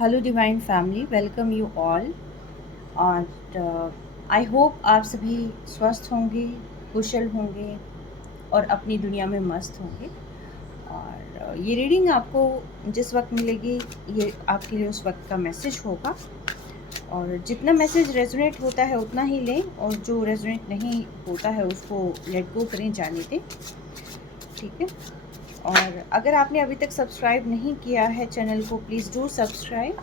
Hello divine family, welcome you all. और I hope आप सभी स्वस्थ होंगे, कुशल होंगे और अपनी दुनिया में मस्त होंगे। और ये रीडिंग आपको जिस वक्त मिलेगी, ये आपके लिए उस वक्त का मैसेज होगा। और जितना मैसेज रेजोनेट होता है उतना ही लें, और जो रेजोनेट नहीं होता है उसको लेट गो करें, जाने दें। ठीक है। और अगर आपने अभी तक सब्सक्राइब नहीं किया है चैनल को, प्लीज़ डू सब्सक्राइब,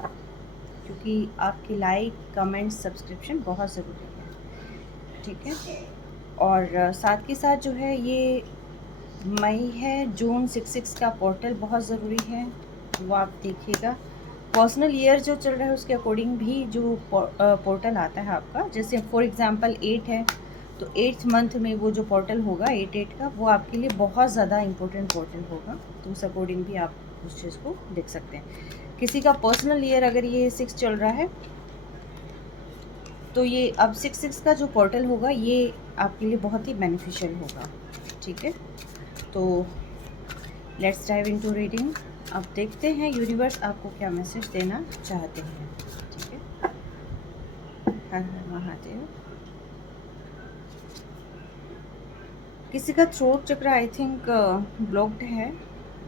क्योंकि आपकी लाइक, कमेंट, सब्सक्रिप्शन बहुत ज़रूरी है। ठीक है। और साथ के साथ जो है ये मई है, जून 6 का पोर्टल बहुत ज़रूरी है, वो आप देखिएगा। पर्सनल ईयर जो चल रहा है उसके अकॉर्डिंग भी जो पोर्टल आता है आपका, जैसे फॉर एग्जांपल 8 है तो 8th मंथ में वो जो पोर्टल होगा 8 का, वो आपके लिए बहुत ज़्यादा इम्पोर्टेंट पोर्टल होगा। तो उस अकॉर्डिंग भी आप उस चीज़ को देख सकते हैं। किसी का पर्सनल ईयर अगर ये 6 चल रहा है तो ये अब 6 का जो पोर्टल होगा ये आपके लिए बहुत ही बेनिफिशियल होगा। ठीक है। तो लेट्स डाइव इनटू रीडिंग। अब देखते हैं यूनिवर्स आपको क्या मैसेज देना चाहते हैं। ठीक है। हर हर महादेव। किसी का थ्रोट चक्र आई थिंक ब्लॉक्ड है,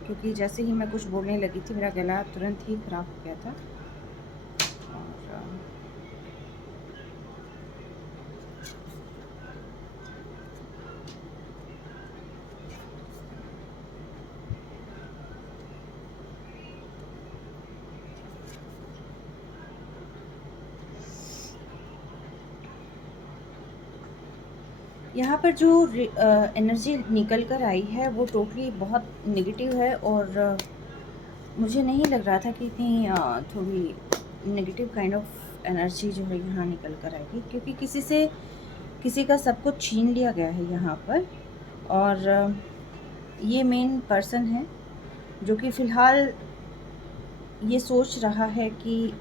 क्योंकि जैसे ही मैं कुछ बोलने लगी थी मेरा गला तुरंत ही खराब हो गया था। और यहाँ पर जो एनर्जी निकल कर आई है वो टोटली बहुत नेगेटिव है। और मुझे नहीं लग रहा था कि इतनी थोड़ी नेगेटिव काइंड ऑफ एनर्जी जो है यहाँ निकल कर आएगी, क्योंकि किसी का सब कुछ छीन लिया गया है यहाँ पर। और ये मेन पर्सन है जो कि फ़िलहाल ये सोच रहा है कि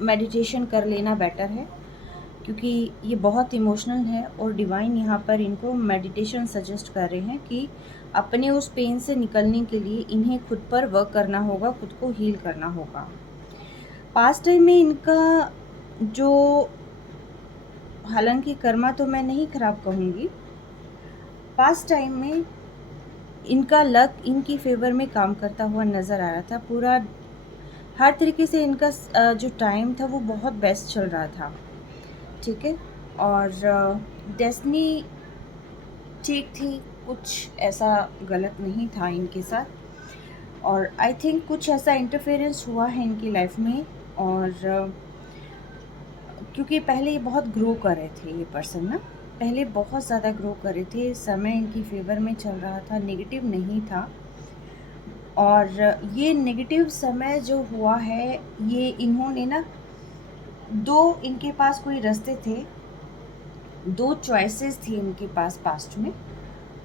मेडिटेशन कर लेना बेटर है, क्योंकि ये बहुत इमोशनल है। और डिवाइन यहाँ पर इनको मेडिटेशन सजेस्ट कर रहे हैं कि अपने उस पेन से निकलने के लिए इन्हें खुद पर वर्क करना होगा, खुद को हील करना होगा। पास्ट टाइम में इनका जो, हालांकि कर्मा तो मैं नहीं खराब कहूँगी, पास्ट टाइम में इनका लक इनकी फेवर में काम करता हुआ नज़र आ रहा था। पूरा हर तरीके से इनका जो टाइम था वो बहुत बेस्ट चल रहा था। ठीक है। और डेस्टिनी ठीक थी, कुछ ऐसा गलत नहीं था इनके साथ। और आई थिंक कुछ ऐसा इंटरफेरेंस हुआ है इनकी लाइफ में। और क्योंकि पहले ये बहुत ग्रो कर रहे थे, ये पर्सन ना पहले बहुत ज़्यादा ग्रो कर रहे थे, समय इनकी फेवर में चल रहा था, नेगेटिव नहीं था। और ये नेगेटिव समय जो हुआ है, ये इन्होंने ना, दो इनके पास कोई रास्ते थे, दो चॉइसेस थी इनके पास पास्ट में,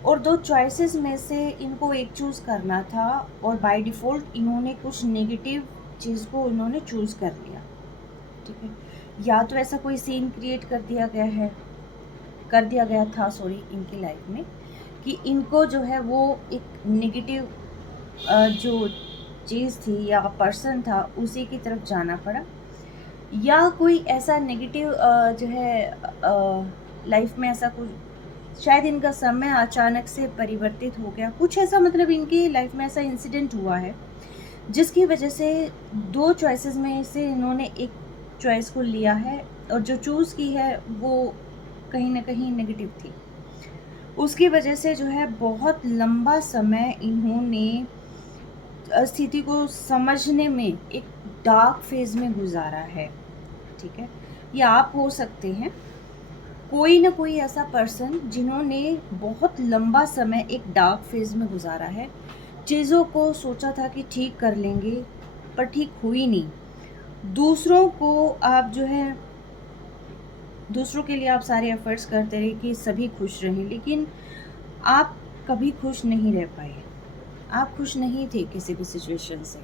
और दो चॉइसेस में से इनको एक चूज़ करना था। और बाय डिफ़ॉल्ट इन्होंने कुछ नेगेटिव चीज़ को इन्होंने चूज़ कर लिया। ठीक है। या तो ऐसा कोई सीन क्रिएट कर दिया गया था, सॉरी, इनकी लाइफ में, कि इनको जो है वो एक नेगेटिव जो चीज़ थी या पर्सन था उसी की तरफ जाना पड़ा। या कोई ऐसा नेगेटिव जो है लाइफ में ऐसा कुछ, शायद इनका समय अचानक से परिवर्तित हो गया, कुछ ऐसा, मतलब इनकी लाइफ में ऐसा इंसिडेंट हुआ है जिसकी वजह से दो चॉइसेस में से इन्होंने एक चॉइस को लिया है, और जो चूज़ की है वो कहीं ना कहीं नेगेटिव थी। उसकी वजह से जो है बहुत लंबा समय इन्होंने स्थिति को समझने में एक डार्क फेज में गुजारा है। ठीक है। ये आप हो सकते हैं, कोई ना कोई ऐसा पर्सन जिन्होंने बहुत लंबा समय एक डार्क फेज में गुजारा है, चीज़ों को सोचा था कि ठीक कर लेंगे पर ठीक हुई नहीं। दूसरों को आप जो है, दूसरों के लिए आप सारे एफर्ट्स करते रहे कि सभी खुश रहें, लेकिन आप कभी खुश नहीं रह पाए। आप खुश नहीं थे किसी भी सिचुएशन से।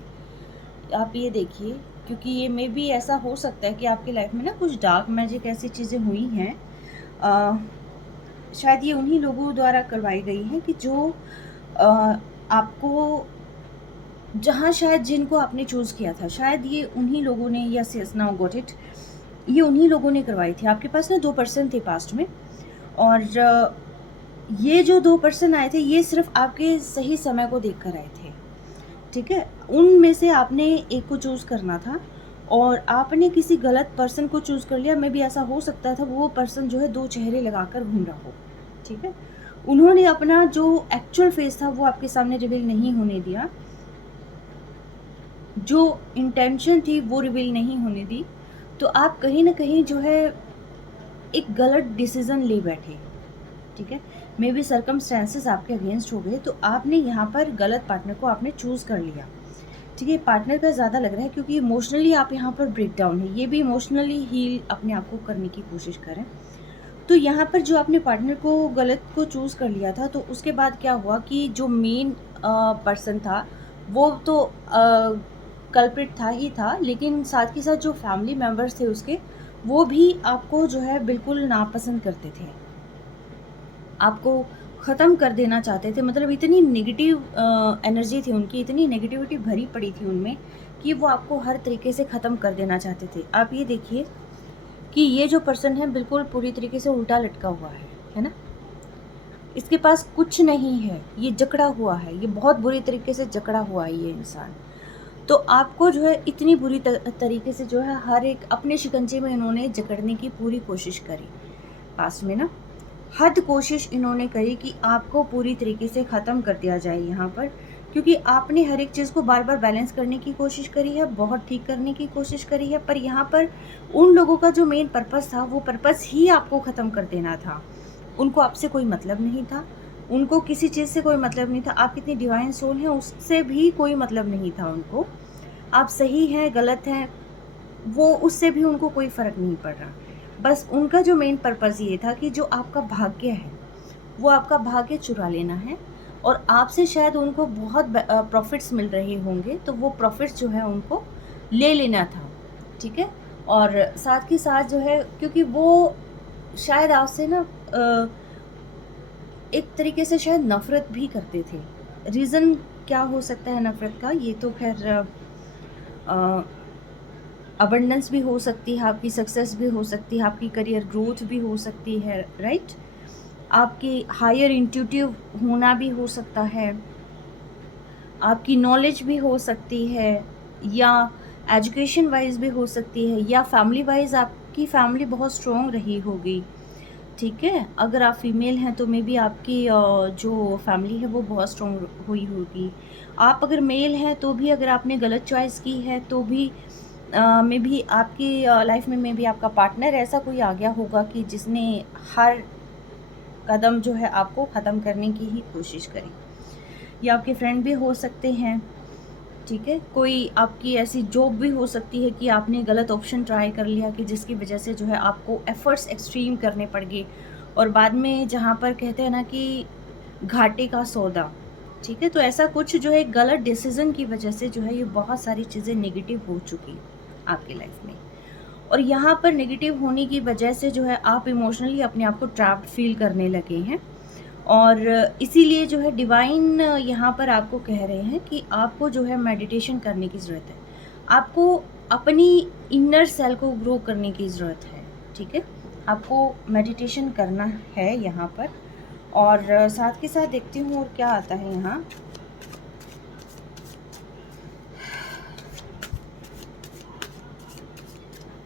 आप ये देखिए, क्योंकि ये मे भी ऐसा हो सकता है कि आपकी लाइफ में ना कुछ डार्क मैजिक ऐसी चीज़ें हुई हैं, शायद ये उन्हीं लोगों द्वारा करवाई गई हैं कि जो आपको जहाँ शायद जिनको आपने चूज़ किया था, शायद ये उन्हीं लोगों ने, yes yes now got it, ये उन्हीं लोगों ने करवाई थी। आपके पास ना 2 पर्सन थे पास्ट में, और ये जो 2 पर्सन आए थे, ये सिर्फ़ आपके सही समय को देख कर आए थे, ठीक है? उनमें से आपने एक को चूज़ करना था और आपने किसी गलत पर्सन को चूज़ कर लिया। मे बी ऐसा हो सकता था वो पर्सन जो है 2 चेहरे लगाकर घूम रहा हो, ठीक है? उन्होंने अपना जो एक्चुअल फेस था वो आपके सामने रिवील नहीं होने दिया, जो इंटेंशन थी वो रिवील नहीं होने दी, तो आप कहीं न कहीं जो है एक गलत डिसीज़न ले बैठे, ठीक है? मे बी सर्कमस्टेंसेस आपके अगेंस्ट हो गए, तो आपने यहाँ पर गलत पार्टनर को आपने चूज़ कर लिया, ठीक है? पार्टनर का ज़्यादा लग रहा है क्योंकि इमोशनली आप यहाँ पर ब्रेक डाउन है, ये भी इमोशनली हील अपने आप को करने की कोशिश करें। तो यहाँ पर जो आपने पार्टनर को गलत को चूज़ कर लिया था, तो उसके बाद क्या हुआ कि जो मेन पर्सन था, वो तो कल्प्रिट था ही था, लेकिन साथ के साथ जो फैमिली मेंबर्स थे उसके, वो भी आपको जो है बिल्कुल नापसंद करते थे। आपको ख़त्म कर देना चाहते थे, मतलब इतनी नेगेटिव एनर्जी थी उनकी, इतनी नेगेटिविटी भरी पड़ी थी उनमें कि वो आपको हर तरीके से ख़त्म कर देना चाहते थे। आप ये देखिए कि ये जो पर्सन है बिल्कुल पूरी तरीके से उल्टा लटका हुआ है ना? इसके पास कुछ नहीं है, ये जकड़ा हुआ है, ये बहुत बुरी तरीके से जकड़ा हुआ है ये इंसान। तो आपको जो है इतनी बुरी तरीके से जो है हर एक अपने शिकंजे में इन्होंने जकड़ने की पूरी कोशिश करी। पास्ट में ना हद कोशिश इन्होंने करी कि आपको पूरी तरीके से ख़त्म कर दिया जाए यहाँ पर, क्योंकि आपने हर एक चीज़ को बार-बार बैलेंस करने की कोशिश करी है, बहुत ठीक करने की कोशिश करी है, पर यहाँ पर उन लोगों का जो मेन पर्पस था, वो पर्पस ही आपको ख़त्म कर देना था। उनको आपसे कोई मतलब नहीं था, उनको किसी चीज़ से कोई मतलब नहीं था, आप कितनी डिवाइन सोल हैं उससे भी कोई मतलब नहीं था उनको। आप सही हैं, गलत हैं, वो उससे भी उनको कोई फ़र्क नहीं पड़ रहा। बस उनका जो मेन पर्पज़ ये था कि जो आपका भाग्य है, वो आपका भाग्य चुरा लेना है, और आपसे शायद उनको बहुत प्रॉफ़िट्स मिल रहे होंगे, तो वो प्रॉफ़िट्स जो है उनको ले लेना था, ठीक है? और साथ के साथ जो है, क्योंकि वो शायद आपसे ना एक तरीके से शायद नफ़रत भी करते थे। रीज़न क्या हो सकता है नफ़रत का, ये तो ख़ैर अबंडेंस भी हो सकती है, आपकी सक्सेस भी हो सकती है, आपकी करियर ग्रोथ भी हो सकती है, राइट? आपकी हायर इंट्यूटिव होना भी हो सकता है, आपकी नॉलेज भी हो सकती है, या एजुकेशन वाइज भी हो सकती है, या फैमिली वाइज आपकी फैमिली बहुत स्ट्रॉन्ग रही होगी, ठीक है? अगर आप फीमेल हैं तो मे बी आपकी जो फैमिली है वो बहुत स्ट्रॉन्ग हुई होगी। आप अगर मेल हैं तो भी अगर आपने गलत चॉइस की है तो भी मे बी आपकी लाइफ में मे बी आपका पार्टनर ऐसा कोई आ गया होगा कि जिसने हर कदम जो है आपको ख़त्म करने की ही कोशिश करी, या आपके फ्रेंड भी हो सकते हैं, ठीक है? कोई आपकी ऐसी जॉब भी हो सकती है कि आपने गलत ऑप्शन ट्राई कर लिया कि जिसकी वजह से जो है आपको एफ़र्ट्स एक्सट्रीम करने पड़ गए, और बाद में जहाँ पर कहते हैं ना कि घाटे का सौदा, ठीक है? तो ऐसा कुछ जो है गलत डिसीज़न की वजह से जो है ये बहुत सारी चीज़ें नेगेटिव हो चुकी आपकी लाइफ में। और यहाँ पर नेगेटिव होने की वजह से जो है आप इमोशनली अपने आप को ट्रैप्ड फ़ील करने लगे हैं, और इसीलिए जो है डिवाइन यहाँ पर आपको कह रहे हैं कि आपको जो है मेडिटेशन करने की ज़रूरत है। आपको अपनी इनर सेल को ग्रो करने की ज़रूरत है, ठीक है? आपको मेडिटेशन करना है यहाँ पर, और साथ के साथ देखती हूँ और क्या आता है यहाँ।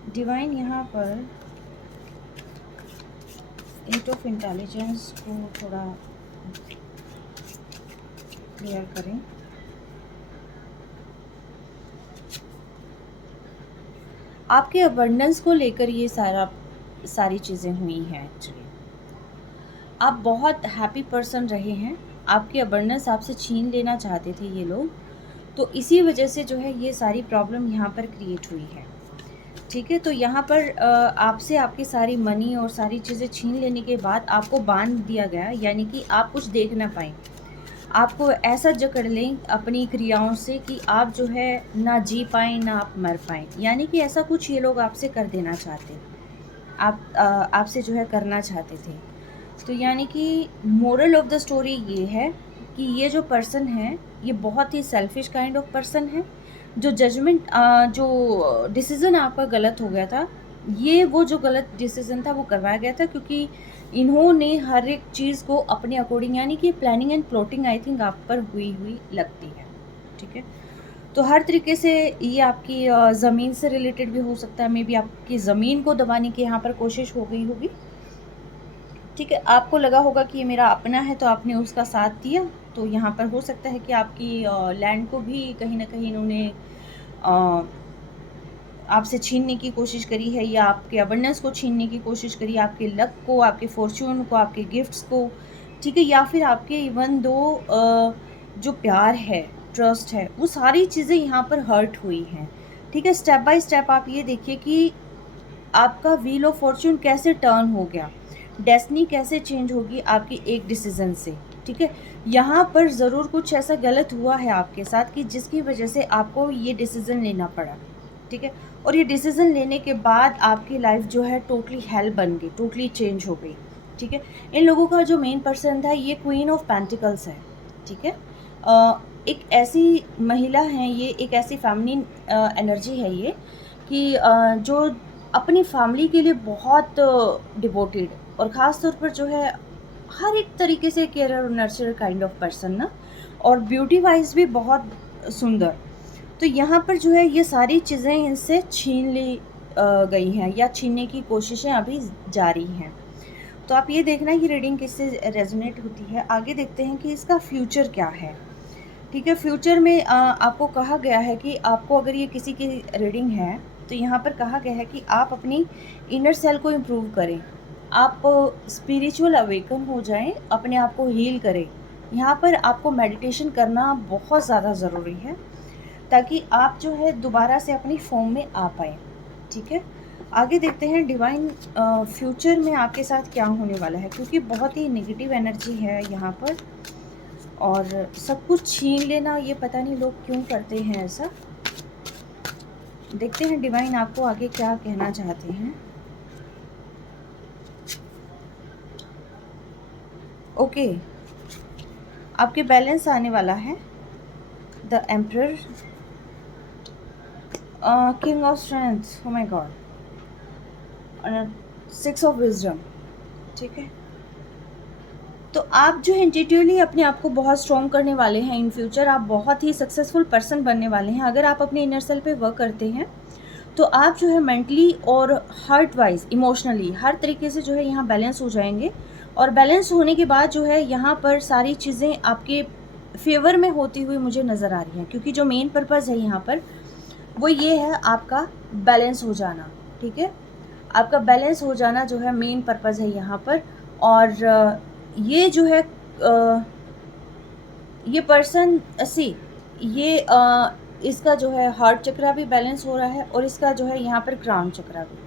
डिवाइन यहाँ पर 8 ऑफ इंटेलिजेंस को थोड़ा क्लियर करें। आपके अबंडेंस को लेकर ये सारी चीज़ें हुई हैं एक्चुअली। आप बहुत हैप्पी पर्सन रहे हैं, आपकी अबंडेंस आपसे छीन लेना चाहते थे ये लोग, तो इसी वजह से जो है ये सारी प्रॉब्लम यहाँ पर क्रिएट हुई है, ठीक है? तो यहाँ पर आपसे आपकी सारी मनी और सारी चीज़ें छीन लेने के बाद आपको बांध दिया गया, यानी कि आप कुछ देख ना पाएँ। आपको ऐसा जकड़ लें अपनी क्रियाओं से कि आप जो है ना जी पाएँ, ना आप मर पाएँ। यानी कि ऐसा कुछ ये लोग आपसे कर देना चाहते, आपसे जो है करना चाहते थे। तो यानी कि मोरल ऑफ़ द स्टोरी ये है कि ये जो पर्सन है ये बहुत ही सेल्फिश काइंड ऑफ पर्सन है। जो जो डिसीज़न आपका गलत हो गया था, ये वो जो गलत डिसीज़न था वो करवाया गया था, क्योंकि इन्होंने हर एक चीज़ को अपने अकॉर्डिंग, यानी कि planning and plotting I think आप पर हुई हुई लगती है। ठीक है, तो हर तरीके से ये आपकी ज़मीन से रिलेटेड भी हो सकता है, मे बी आपकी ज़मीन को दबाने की यहाँ पर कोशिश हो गई होगी। ठीक है, आपको लगा होगा कि ये मेरा अपना है, तो आपने उसका साथ दिया। तो यहाँ पर हो सकता है कि आपकी लैंड को भी कहीं ना कहीं इन्होंने आपसे छीनने की कोशिश करी है, या आपके अबंडेंस को छीनने की कोशिश करी, आपके लक को, आपके फॉर्च्यून को, आपके गिफ्ट्स को। ठीक है, या फिर आपके इवन दो जो प्यार है, ट्रस्ट है, वो सारी चीज़ें यहाँ पर हर्ट हुई हैं। ठीक है, स्टेप बाय स्टेप आप ये देखिए कि आपका व्हील ऑफ फॉर्च्यून कैसे टर्न हो गया, डेस्टिनी कैसे चेंज होगी आपकी एक डिसीज़न से। ठीक है, यहाँ पर ज़रूर कुछ ऐसा गलत हुआ है आपके साथ कि जिसकी वजह से आपको ये डिसीज़न लेना पड़ा। ठीक है, और ये डिसीज़न लेने के बाद आपकी लाइफ जो है टोटली हेल बन गई, टोटली चेंज हो गई। ठीक है, इन लोगों का जो मेन पर्सन था ये क्वीन ऑफ पेंटिकल्स है। ठीक है, एक ऐसी महिला है, ये एक ऐसी फेमिनिन एनर्जी है ये, कि जो अपनी फैमिली के लिए बहुत डिवोटेड, और ख़ास तौर पर जो है हर एक तरीके से केयर और नर्चर काइंड ऑफ पर्सन ना, और ब्यूटी वाइज भी बहुत सुंदर। तो यहाँ पर जो है ये सारी चीज़ें इनसे छीन ली गई हैं, या छीनने की कोशिशें अभी जारी हैं। तो आप ये देखना कि रीडिंग किससे रेजोनेट होती है। आगे देखते हैं कि इसका फ्यूचर क्या है। ठीक है, फ्यूचर में आपको कहा गया है कि आपको, अगर ये किसी की रीडिंग है, तो यहाँ पर कहा गया है कि आप अपनी इनर सेल को इम्प्रूव करें, आप स्पिरिचुअल अवेकन हो जाएं, अपने आप को हील करें। यहाँ पर आपको मेडिटेशन करना बहुत ज़्यादा ज़रूरी है, ताकि आप जो है दोबारा से अपनी फॉर्म में आ पाए। ठीक है, आगे देखते हैं डिवाइन फ्यूचर में आपके साथ क्या होने वाला है, क्योंकि बहुत ही नेगेटिव एनर्जी है यहाँ पर, और सब कुछ छीन लेना, ये पता नहीं लोग क्यों करते हैं ऐसा। देखते हैं डिवाइन आपको आगे क्या कहना चाहते हैं। ओके, आपके बैलेंस आने वाला है। The emperor, king of strength, oh my God, 6 of wisdom. ठीक है, तो आप जो है इंट्यूटिवली अपने आप को बहुत स्ट्रॉन्ग करने वाले हैं। इन फ्यूचर आप बहुत ही सक्सेसफुल पर्सन बनने वाले हैं। अगर आप अपने इनर सेल पे वर्क करते हैं, तो आप जो है मेंटली और हार्ट वाइज, इमोशनली, हर तरीके से जो है यहाँ बैलेंस हो जाएंगे। और बैलेंस होने के बाद जो है यहाँ पर सारी चीज़ें आपके फेवर में होती हुई मुझे नज़र आ रही हैं, क्योंकि जो मेन पर्पज़ है यहाँ पर वो ये है आपका बैलेंस हो जाना। ठीक है, आपका बैलेंस हो जाना जो है मेन पर्पज़ है यहाँ पर। और ये जो है ये पर्सन ये इसका जो है हार्ट चक्रा भी बैलेंस हो रहा है, और इसका जो है यहाँ पर क्राउन चक्रा भी।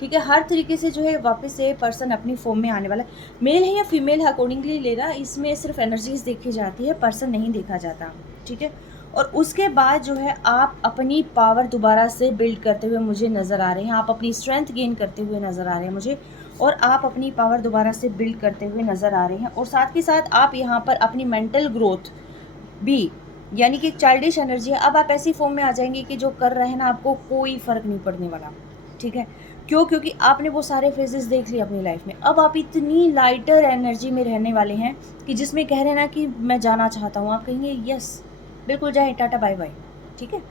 ठीक है, हर तरीके से जो है वापस से पर्सन अपनी फॉर्म में आने वाला है। मेल है या फीमेल है अकॉर्डिंगली लेना, इसमें सिर्फ एनर्जीज देखी जाती है, पर्सन नहीं देखा जाता। ठीक है, और उसके बाद जो है आप अपनी पावर दोबारा से बिल्ड करते हुए मुझे नज़र आ रहे हैं, आप अपनी स्ट्रेंथ गेन करते हुए नज़र आ रहे हैं मुझे, और आप अपनी पावर दोबारा से बिल्ड करते हुए नज़र आ रहे हैं। और साथ के साथ आप यहाँ पर अपनी मेंटल ग्रोथ भी, यानी कि एक चाइल्डिश एनर्जी है, अब आप ऐसी फॉर्म में आ जाएंगे कि जो कर रहे हैं ना आपको कोई फ़र्क नहीं पड़ने वाला। ठीक है, क्यों? क्योंकि आपने वो सारे फेजेस देख लिए अपनी लाइफ में। अब आप इतनी लाइटर एनर्जी में रहने वाले हैं कि जिसमें कह रहे हैं ना कि मैं जाना चाहता हूँ, आप कहेंगे यस बिल्कुल जाए, टाटा बाय बाय। ठीक है,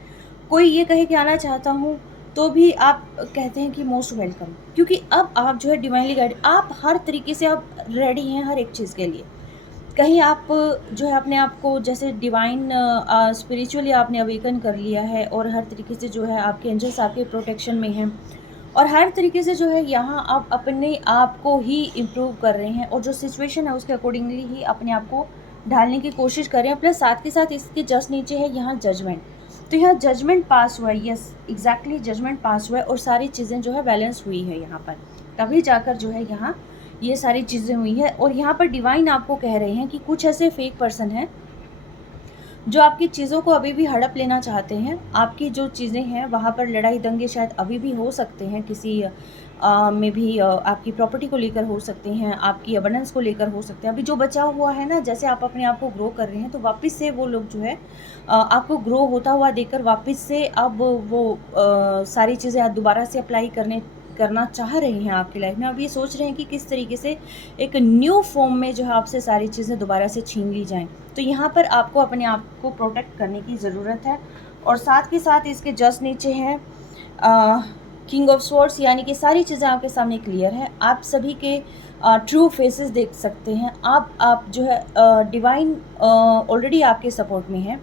कोई ये कहे कि आना चाहता हूँ, तो भी आप कहते हैं कि मोस्ट वेलकम, क्योंकि अब आप जो है डिवाइनली गाइड, आप हर तरीके से आप रेडी हैं हर एक चीज़ के लिए। कहीं आप जो है अपने आप को जैसे डिवाइन स्पिरिचुअली आपने अवेकन कर लिया है, और हर तरीके से जो है आपके एंजल्स आपके प्रोटेक्शन में हैं, और हर तरीके से जो है यहाँ आप अपने आप को ही इम्प्रूव कर रहे हैं, और जो सिचुएशन है उसके अकॉर्डिंगली ही अपने आप को ढालने की कोशिश कर रहे हैं। प्लस साथ के साथ इसके जस्ट नीचे है यहाँ जजमेंट, तो यहाँ जजमेंट पास हुआ है। यस एग्जैक्टली, जजमेंट पास हुआ है, और सारी चीज़ें जो है बैलेंस हुई है यहाँ पर, तभी जाकर जो है यहाँ ये सारी चीज़ें हुई है। और यहाँ पर डिवाइन आपको कह रहे हैं कि कुछ ऐसे फेक पर्सन हैं जो आपकी चीज़ों को अभी भी हड़प लेना चाहते हैं, आपकी जो चीज़ें हैं वहाँ पर लड़ाई दंगे शायद अभी भी हो सकते हैं, किसी में भी आपकी प्रॉपर्टी को लेकर हो सकते हैं, आपकी अबंडेंस को लेकर हो सकते हैं। अभी जो बचा हुआ है ना, जैसे आप अपने आप को ग्रो कर रहे हैं तो वापस से वो लोग जो है आपको ग्रो होता हुआ देखकर वापस से अब वो सारी चीज़ें आप दोबारा से अप्लाई करना चाह रहे हैं आपकी लाइफ में। अब ये सोच रहे हैं कि किस तरीके से एक न्यू फॉर्म में जो है आपसे सारी चीज़ें दोबारा से छीन ली जाएँ। तो यहाँ पर आपको अपने आप को प्रोटेक्ट करने की ज़रूरत है। और साथ के साथ इसके जस्ट नीचे है किंग ऑफ स्वॉर्ड्स, यानी कि सारी चीज़ें आपके सामने क्लियर है। आप सभी के ट्रू फेसेस देख सकते हैं। आप जो है डिवाइन ऑलरेडी आपके सपोर्ट में है।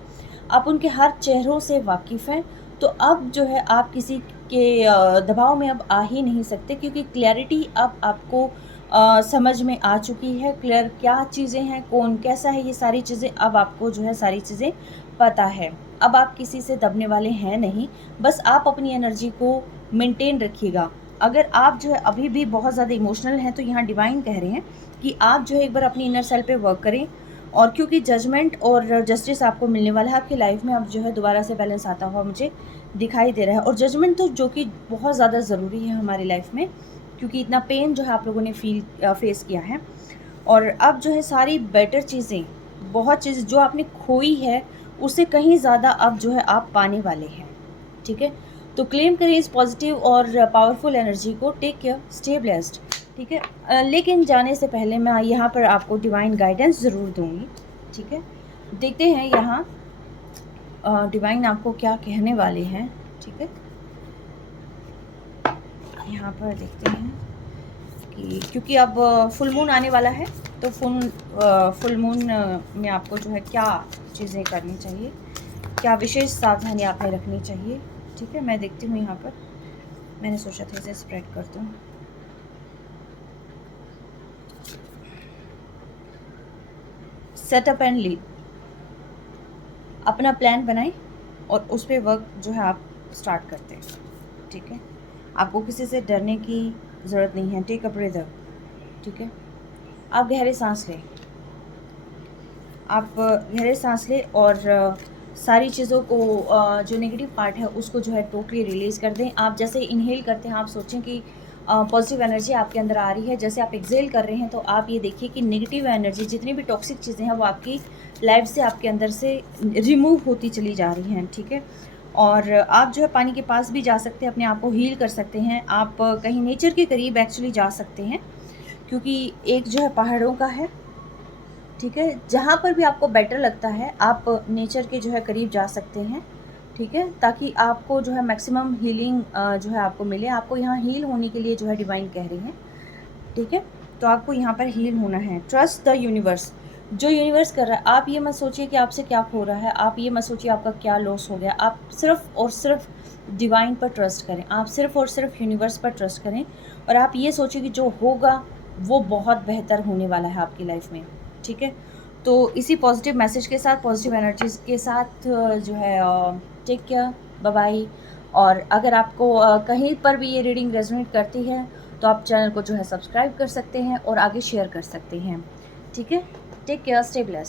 आप उनके हर चेहरों से वाकिफ़ हैं। तो अब जो है आप किसी के दबाव में अब आ ही नहीं सकते, क्योंकि क्लैरिटी अब आपको समझ में आ चुकी है। क्लियर क्या चीज़ें हैं, कौन कैसा है, ये सारी चीज़ें अब आपको जो है सारी चीज़ें पता है। अब आप किसी से दबने वाले हैं नहीं, बस आप अपनी एनर्जी को मेंटेन रखिएगा। अगर आप जो है अभी भी बहुत ज़्यादा इमोशनल हैं तो यहाँ डिवाइन कह रहे हैं कि आप जो है एक बार अपनी इनर सेल्फ पे वर्क करें। और क्योंकि जजमेंट और जस्टिस आपको मिलने वाला है आपकी लाइफ में, अब जो है दोबारा से बैलेंस आता हुआ मुझे दिखाई दे रहा है। और जजमेंट तो जो कि बहुत ज़्यादा ज़रूरी है हमारी लाइफ में, क्योंकि इतना पेन जो है आप लोगों ने फेस किया है। और अब जो है सारी बेटर चीज़ें, बहुत चीज़ जो आपने खोई है उससे कहीं ज़्यादा अब जो है आप पाने वाले हैं। ठीक है, तो क्लेम करें इस पॉजिटिव और पावरफुल एनर्जी को। Take care, stay blessed. ठीक है, लेकिन जाने से पहले मैं यहाँ पर आपको डिवाइन गाइडेंस ज़रूर दूँगी। ठीक है, देखते हैं यहाँ डिवाइन आपको क्या कहने वाले हैं। ठीक है, यहाँ पर देखते हैं कि क्योंकि अब फुल मून आने वाला है, तो फुल मून में आपको जो है क्या चीज़ें करनी चाहिए, क्या विशेष सावधानी आपने रखनी चाहिए। ठीक है, मैं देखती हूँ यहाँ पर, मैंने सोचा था इसे स्प्रेड कर दूँ। सेटअप एंड लीड, अपना प्लान बनाएं और उस पर वर्क जो है आप स्टार्ट करते हैं। ठीक है, आपको किसी से डरने की ज़रूरत नहीं है। Take a breather. ठीक है, आप गहरे सांस लें, आप गहरे सांस लें और सारी चीज़ों को जो नेगेटिव पार्ट है उसको जो है टोटली रिलीज़ कर दें। आप जैसे इनहेल करते हैं, आप सोचें कि पॉजिटिव एनर्जी आपके अंदर आ रही है। जैसे आप एक्सेल कर रहे हैं तो आप ये देखिए कि नेगेटिव एनर्जी, जितनी भी टॉक्सिक चीज़ें हैं वो आपकी लाइफ से, आपके अंदर से रिमूव होती चली जा रही हैं। ठीक है, और आप जो है पानी के पास भी जा सकते हैं, अपने आप को हील कर सकते हैं। आप कहीं नेचर के करीब एक्चुअली जा सकते हैं, क्योंकि एक जो है पहाड़ों का है। ठीक है, जहाँ पर भी आपको बेटर लगता है आप नेचर के जो है करीब जा सकते हैं। ठीक है, ताकि आपको जो है मैक्सिमम हीलिंग जो है आपको मिले। आपको यहाँ हील होने के लिए जो है डिवाइन कह रही हैं। ठीक है, तो आपको यहाँ पर हील होना है। ट्रस्ट द यूनिवर्स, जो यूनिवर्स कर रहा है। आप ये मत सोचिए कि आपसे क्या खो रहा है, आप ये मत सोचिए आपका क्या लॉस हो गया। आप सिर्फ और सिर्फ डिवाइन पर ट्रस्ट करें, आप सिर्फ और सिर्फ यूनिवर्स पर ट्रस्ट करें। और आप ये सोचिए कि जो होगा वो बहुत बेहतर होने वाला है आपकी लाइफ में। ठीक है, तो इसी पॉजिटिव मैसेज के साथ, पॉजिटिव एनर्जीज के साथ जो है टेक केयर, बाय बाय। और अगर आपको कहीं पर भी ये रीडिंग रेजोनेट करती है तो आप चैनल को जो है सब्सक्राइब कर सकते हैं और आगे शेयर कर सकते हैं। ठीक है, टेक केयर, स्टे ब्लेस्ड।